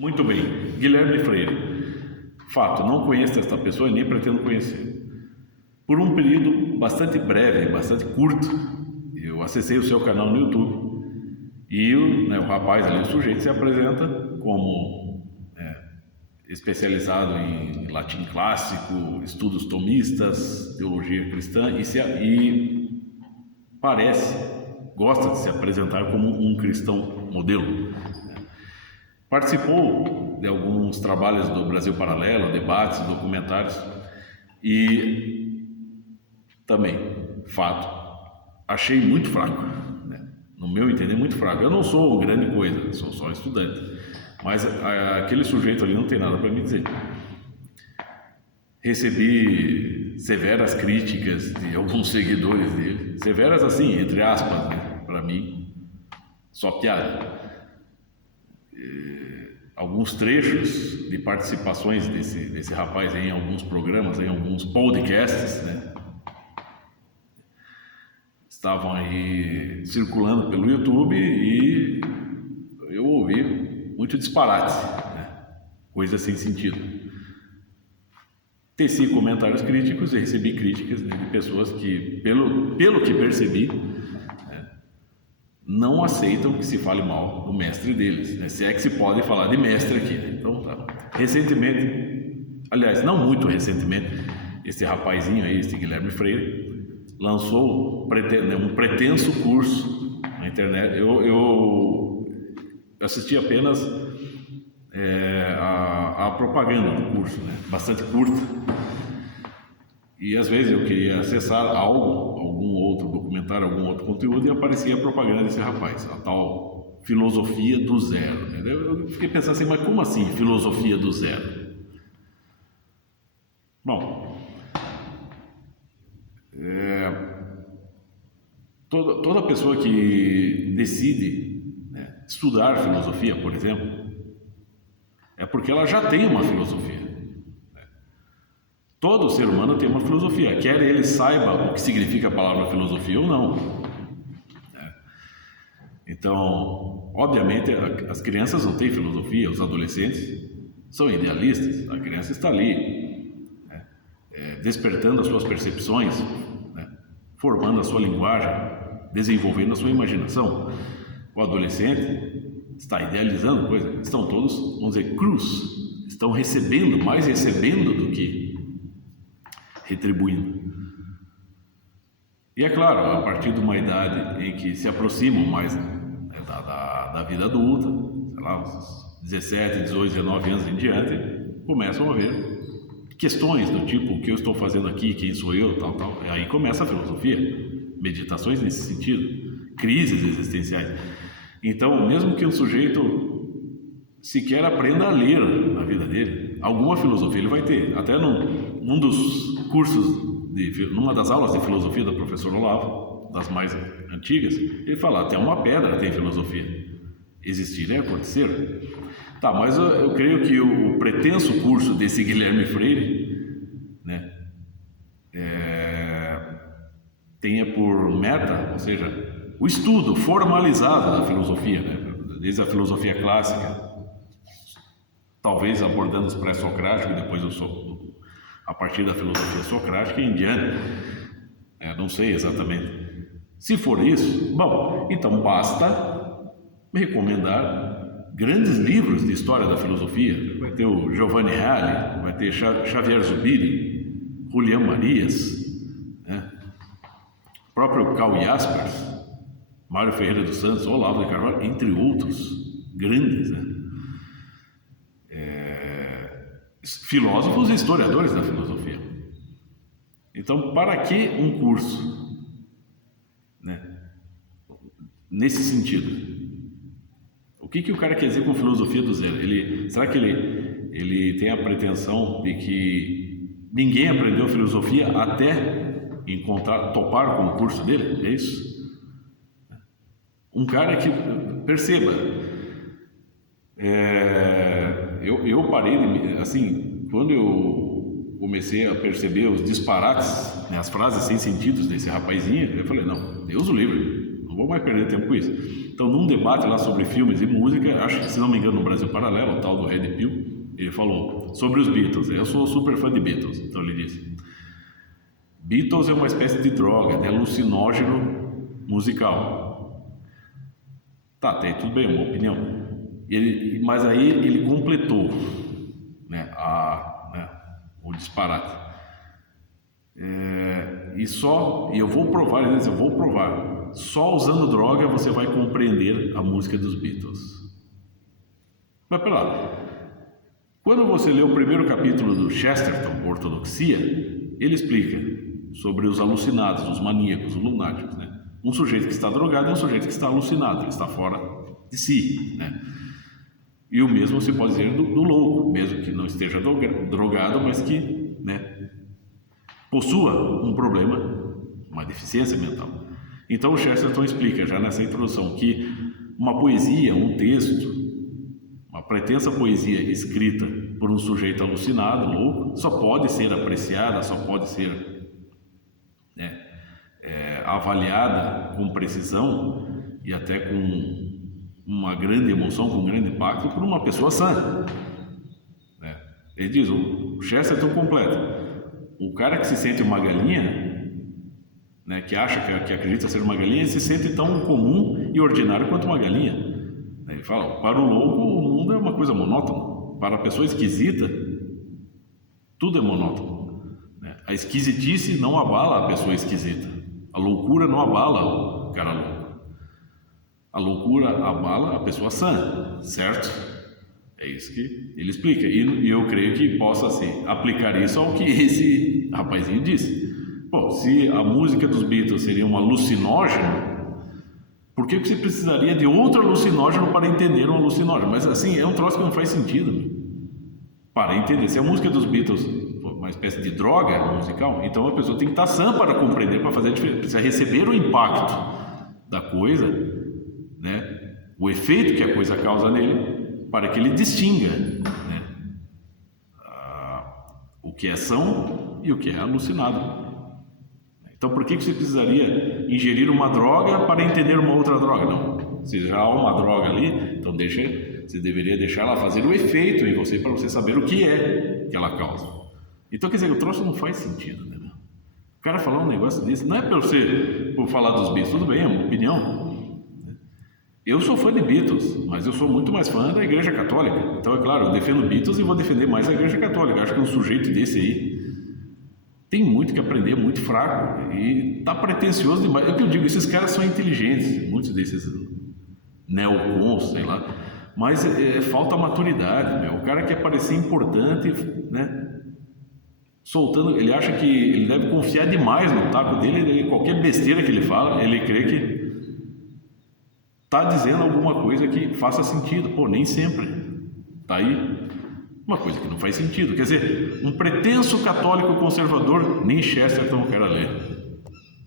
Muito bem, Guilherme Freire. Fato, não conheço esta pessoa e nem pretendo conhecer. Por um período bastante breve, bastante curto, eu acessei o seu canal no YouTube e o rapaz ali, o sujeito, se apresenta como especializado em latim clássico, estudos tomistas, teologia cristã e gosta de se apresentar como um cristão modelo. Participou de alguns trabalhos do Brasil Paralelo, debates, documentários e também, fato, achei muito fraco, né? No meu entender, muito fraco. Eu não sou grande coisa, sou só estudante, mas aquele sujeito ali não tem nada para me dizer. Recebi severas críticas de alguns seguidores dele, severas assim, entre aspas, né? Para mim, só piada. Alguns trechos de participações desse rapaz em alguns programas, em alguns podcasts, né? Estavam aí circulando pelo YouTube e eu ouvi muito disparate, né? Coisa sem sentido. Teci comentários críticos e recebi críticas de pessoas que, pelo que percebi, não aceitam que se fale mal do mestre deles, né? Se é que se pode falar de mestre aqui, né? Então tá. Recentemente, aliás, não muito recentemente, esse rapazinho aí, esse Guilherme Freire, lançou um pretenso curso na internet. Eu assisti apenas a propaganda do curso, né? Bastante curta. E às vezes eu queria acessar algum outro documentário, algum outro conteúdo e aparecia a propaganda desse rapaz, a tal filosofia do zero, né? Eu fiquei pensando assim, mas como assim filosofia do zero? Bom, toda pessoa que decide, né, estudar filosofia, por exemplo, é porque ela já tem uma filosofia. Todo ser humano tem uma filosofia, quer ele saiba o que significa a palavra filosofia ou não. Então, obviamente, as crianças não têm filosofia, os adolescentes são idealistas, a criança está ali, né, despertando as suas percepções, né, formando a sua linguagem, desenvolvendo a sua imaginação. O adolescente está idealizando coisas, estão todos, vamos dizer, crus, estão mais recebendo do que retribuindo. E é claro, a partir de uma idade em que se aproximam mais, né, da vida adulta, sei lá, uns 17, 18, 19 anos em diante, começam a haver questões do tipo, o que eu estou fazendo aqui, quem sou eu, tal, tal. E aí começa a filosofia, meditações nesse sentido, crises existenciais. Então, mesmo que um sujeito sequer aprenda a ler na vida dele, alguma filosofia ele vai ter. Até num dos cursos, numa das aulas de filosofia do professor Olavo, das mais antigas, ele fala, até uma pedra tem filosofia. Existir e acontecer. Tá, mas eu creio que o pretenso curso desse Guilherme Freire, né, tenha por meta, ou seja, o estudo formalizado da filosofia, né, desde a filosofia clássica, talvez abordando os pré-socráticos e depois a partir da filosofia socrática e em diante. Não sei exatamente. Se for isso, bom, então basta recomendar grandes livros de história da filosofia. Vai ter o Giovanni Reale, vai ter Xavier Zubiri, Julián Marias, né? O próprio Karl Jaspers, Mário Ferreira dos Santos, Olavo de Carvalho, entre outros grandes, né? Filósofos e historiadores da filosofia. Então, para que um curso, né, nesse sentido? O que o cara quer dizer com filosofia do zero? Será que ele tem a pretensão de que ninguém aprendeu filosofia até topar com o curso dele? É isso? Um cara que, perceba, eu parei, assim, quando eu comecei a perceber os disparates, né, as frases sem sentidos desse rapazinho, eu falei, não, Deus o livre, não vou mais perder tempo com isso. Então, num debate lá sobre filmes e música, acho que, se não me engano, no Brasil Paralelo, o tal do Red Pill, ele falou sobre os Beatles. Eu sou super fã de Beatles, então ele disse: Beatles é uma espécie de droga, de alucinógeno musical. Tá, tem tudo bem, uma opinião. Mas aí ele completou, né, o disparate. E eu vou provar, ele diz, eu vou provar. Só usando droga você vai compreender a música dos Beatles. Mas pera lá. Quando você lê o primeiro capítulo do Chesterton, Ortodoxia, ele explica sobre os alucinados, os maníacos, os lunáticos, né? Um sujeito que está drogado é um sujeito que está alucinado, ele está fora de si, né? E o mesmo se pode dizer do louco, mesmo que não esteja drogado, mas que, né, possua um problema, uma deficiência mental. Então o Chesterton explica já nessa introdução que uma poesia, um texto, uma pretensa poesia escrita por um sujeito alucinado, louco, só pode ser apreciada, só pode ser avaliada com precisão e até com uma grande emoção, com um grande impacto, por uma pessoa sã. Ele diz, o Chesterton completa: o cara que se sente uma galinha, né, que acha que acredita ser uma galinha, se sente tão comum e ordinário quanto uma galinha. Ele fala: para o louco o mundo é uma coisa monótona, para a pessoa esquisita tudo é monótono. A esquisitice não abala a pessoa esquisita, a loucura não abala o cara louco, a loucura abala a pessoa sã, certo? É isso que ele explica, e eu creio que possa aplicar isso ao que esse rapazinho disse. Bom, se a música dos Beatles seria um alucinógeno, por que você precisaria de outro alucinógeno para entender um alucinógeno? Mas assim, é um troço que não faz sentido, para entender. Se a música dos Beatles for uma espécie de droga musical, então a pessoa tem que estar sã para compreender, para fazer a diferença, precisa receber o impacto da coisa, né? O efeito que a coisa causa nele, para que ele distinga, né, o que é são e o que é alucinado. Então, por que você precisaria ingerir uma droga para entender uma outra droga? Não. Se já há uma droga ali, então você deveria deixar ela fazer o efeito em você, para você saber o que é que ela causa. Então, quer dizer, o troço não faz sentido, né? O cara falar um negócio desse, não é por falar dos Beatles, tudo bem, é uma opinião. Eu sou fã de Beatles, mas eu sou muito mais fã da Igreja Católica. Então, é claro, eu defendo Beatles e vou defender mais a Igreja Católica. Acho que um sujeito desse aí tem muito que aprender, muito fraco e tá pretensioso demais. É o que eu digo, esses caras são inteligentes, muitos desses neocons, sei lá, mas falta maturidade, meu. O cara quer parecer importante, né? Soltando, ele acha que ele deve confiar demais no taco dele, qualquer besteira que ele fala, ele crê que tá dizendo alguma coisa que faça sentido. Pô, nem sempre. Tá aí uma coisa que não faz sentido. Quer dizer, um pretenso católico conservador, nem Chesterton quer ler.